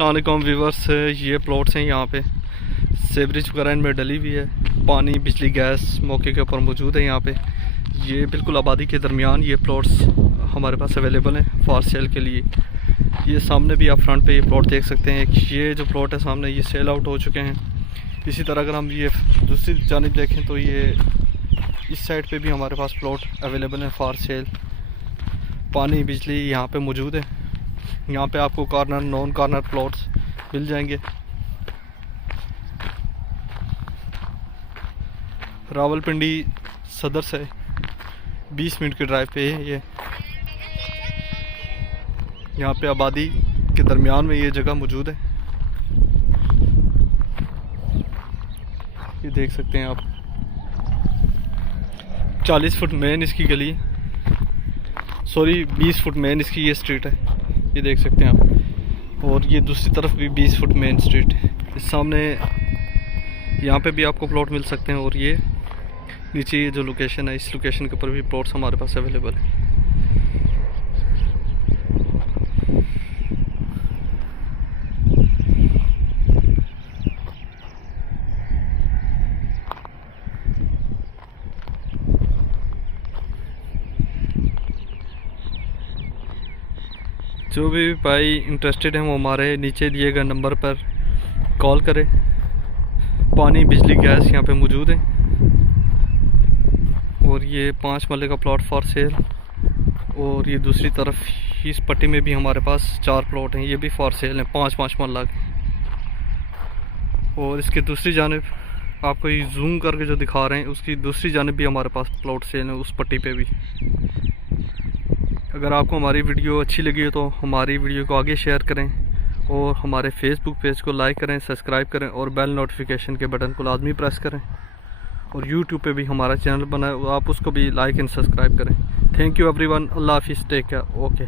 अस्सलाम वालेकुम व्यूवर्स, ये प्लॉट्स हैं यहाँ पे सेवरेज वगैरह इनमें डली हुई है। पानी बिजली गैस मौके के ऊपर मौजूद है। यहाँ पे ये बिल्कुल आबादी के दरमियान ये प्लॉट्स हमारे पास अवेलेबल हैं फॉर सेल के लिए। ये सामने भी आप फ्रंट पे ये प्लॉट देख सकते हैं। ये जो प्लॉट है सामने ये सेल आउट हो चुके हैं। इसी तरह अगर हम ये दूसरी जानिब देखें तो ये इस साइड पे भी हमारे पास प्लॉट अवेलेबल हैं फॉर सेल। पानी बिजली यहाँ पे मौजूद है। यहाँ पे आपको कॉर्नर नॉन कॉर्नर प्लॉट्स मिल जाएंगे। रावलपिंडी सदर से 20 मिनट के ड्राइव पे है ये। यहाँ पे आबादी के दरमियान में ये जगह मौजूद है। ये देख सकते हैं आप, 40 फुट मेन इसकी गली, सॉरी 20 फुट मेन इसकी ये स्ट्रीट है। ये देख सकते हैं आप। और ये दूसरी तरफ भी 20 फुट मेन स्ट्रीट है। इस सामने यहाँ पे भी आपको प्लॉट मिल सकते हैं। और ये नीचे ये जो लोकेशन है, इस लोकेशन के ऊपर भी प्लॉट्स हमारे पास अवेलेबल है। जो भी भाई इंटरेस्टेड हैं वो हमारे नीचे दिए गए नंबर पर कॉल करें। पानी बिजली गैस यहाँ पे मौजूद है। और ये 5 मरले का प्लॉट फॉर सेल। और ये दूसरी तरफ इस पट्टी में भी हमारे पास 4 प्लॉट हैं, ये भी फॉर सेल हैं 5-5 मरला के। और इसके दूसरी जानिब आपको ये जूम करके जो दिखा रहे हैं उसकी दूसरी जानिब भी हमारे पास प्लॉट सेल हैं उस पट्टी पे भी। अगर आपको हमारी वीडियो अच्छी लगी हो तो हमारी वीडियो को आगे शेयर करें और हमारे फेसबुक पेज को लाइक करें, सब्सक्राइब करें और बेल नोटिफिकेशन के बटन को लाजमी प्रेस करें। और यूट्यूब पे भी हमारा चैनल बना है, आप उसको भी लाइक एंड सब्सक्राइब करें। Thank you everyone. अल्लाह हाफिज़, टेक केयर, ओके।